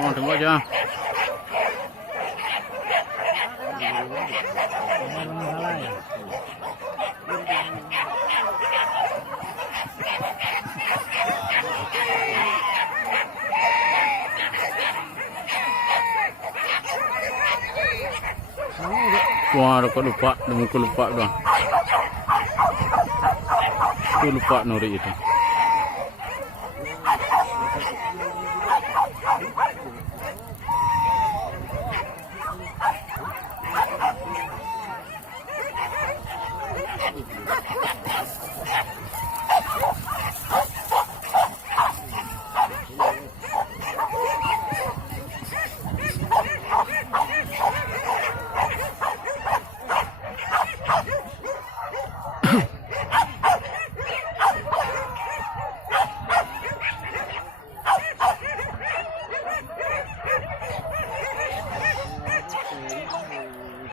Oh, tengok aja. Wah, aku lupa, aku lupa dah. Aku lupa nori itu.